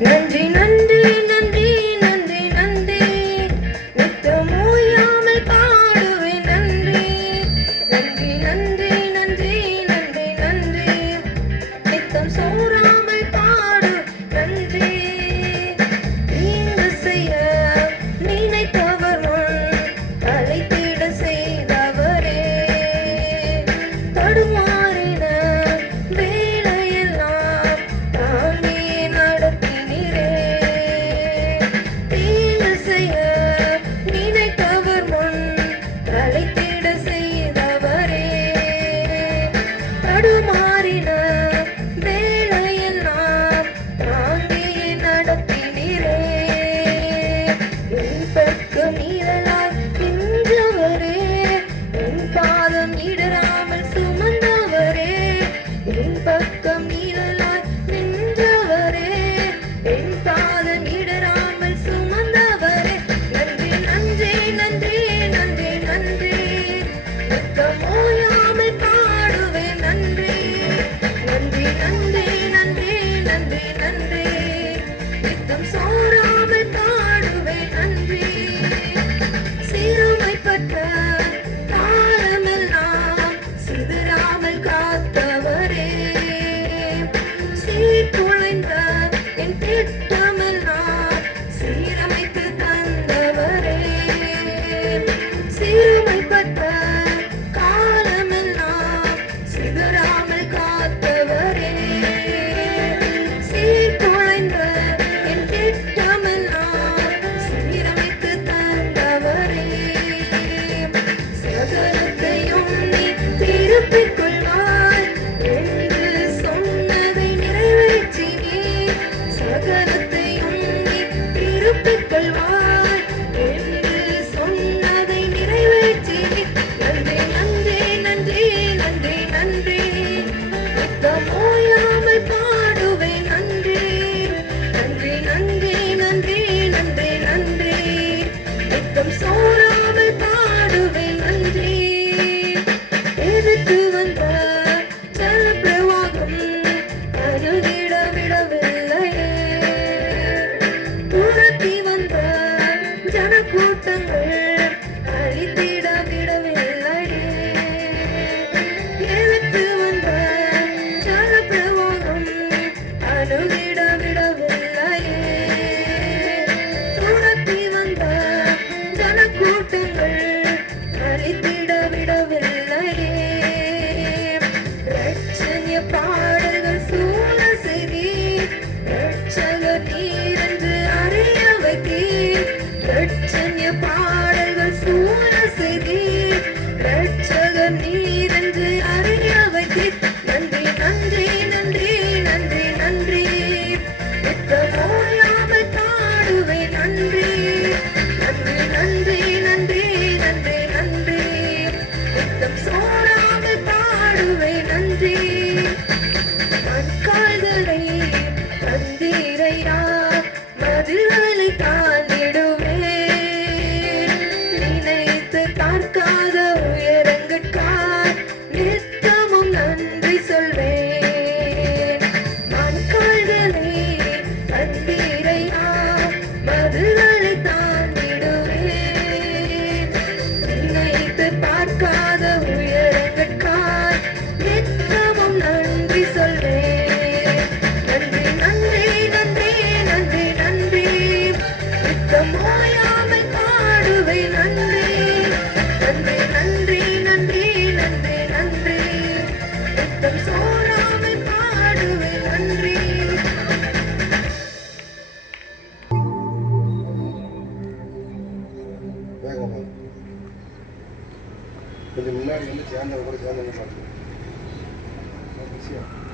நன்றி நன்றி நன்றி நன்றி நன்றி நித்தம் ஓயாமல் பாடுவேன் நன்றி நன்றி நன்றி நன்றி நன்றி நன்றி நித்தம் சோறாமல் பாடு நன்றி தீங்கு செய்ய நினைத்தவர் முன் தலைத்திட செய்தவரே தடுமாறின வேலையெல்லாம் தாங்கி நடத்தினீரே தீங்கு செய்ய நினைத்தவர் முன் தலைத்திட செய்தவரே தடுமாறின வேலையெல்லாம் தாங்கி நடத்தினீரே என் பக்கம் நீரலாய் நின்றவரே என் பாதம் இடராமல் சுமந்தவரே என் பக்கம் நீரலாய் நின்றவரே என் பாதம் இடராமல் சுமந்தவரே நன்றி நன்றி நன்றி நன்றி நன்றி நித்தம் ஓயாமல் பாடுவேன் நன்றி நன்றி நன்றி நன்றி நன்றி நன்றி நித்தம் சோறாமல் பாடுவேன் நன்றி சிறுமைப்பட்ட காலமெல்லாம் சிதறாமல் காத்தவரே சீர்குலைந்த என் திட்டமெல்லாம் சீரமைத்து தந்தவரே சிறுமைப்பட்ட காலமெல்லாம் சிதறாமல் காத்தவரே சீர்குலைந்த என் திட்டமெல்லாம் சீரமைத்து தந்தவரே சகலத்தையும் நீ திருப்பிக் கொள்வாய் என்று சொன்னதை நிறைவேற்றினீர் சகலத்தையும் நீ திருப்பிக் கொள்வாய் என்று சொன்னதை நிறைவேற்றினீர் நன்றி நன்றி நன்றி நன்றி நன்றி நித்தம் ஓயாமல் பாடுவேன் நன்றி நன்றி நன்றி நன்றி நன்றி நன்றி நித்தம் சோறாமல் பாடுவேன் நன்றி எதிர்த்து வந்த ஜலப்பிரவாகம் அணுகிட விடவில்லையே துரத்தி வந்த ஜனக்கூட்டங்கள் அழித்திட விடவில்லையே எதிர்த்து வந்த ஜலப்பிரவாகம் அணுகிட விடவில்லையே துரத்தி வந்த ஜனக்கூட்டங்கள் அழித்திட விடவில்லையே ரட்சணிய பாடல்கள் சூழ செய்தீர் ரட்சகர் நீர் என்று அறிய வைத்தீர் ரட்சணிய பாடல்கள் சூழ செய்தீர் ரட்சகர் நீர் என்று அறிய வைத்தீர் நன்றி நன்றி நன்றி நன்றி நன்றி நித்தம் ஓயாமல் பாடுவேன் நன்றி நன்றி நன்றி நன்றி நன்றி நன்றி நித்தம் சோறாமல் பாடுவேன் நன்றி மண்கால்களை தந்தீரையா மதில்களை தாண்டிடுவேன் நினைத்து பார்க்காத உயரங்கட்கார் நித்தமும் நன்றி சொல்வேன் மண்கால்களை தந்தீரையா மதில்களை தாண்டிடுவேன் நினைத்து பார்க்காத உயரங்கட்கார் நித்தமும் நன்றி சொல்வேன் நன்றி நன்றி நன்றி நன்றி நன்றி நித்தம் ஓயாமல் பாடுவேன் நன்றி நன்றி நன்றி நன்றி நன்றி நன்றி நித்தம் சோறாமல் பாடுவேன் நன்றி வேகமாக கொஞ்சம் முன்னாடி வந்து சேர்ந்தவங்க கூட சேர்ந்தவங்க பார்த்து பிஸியாக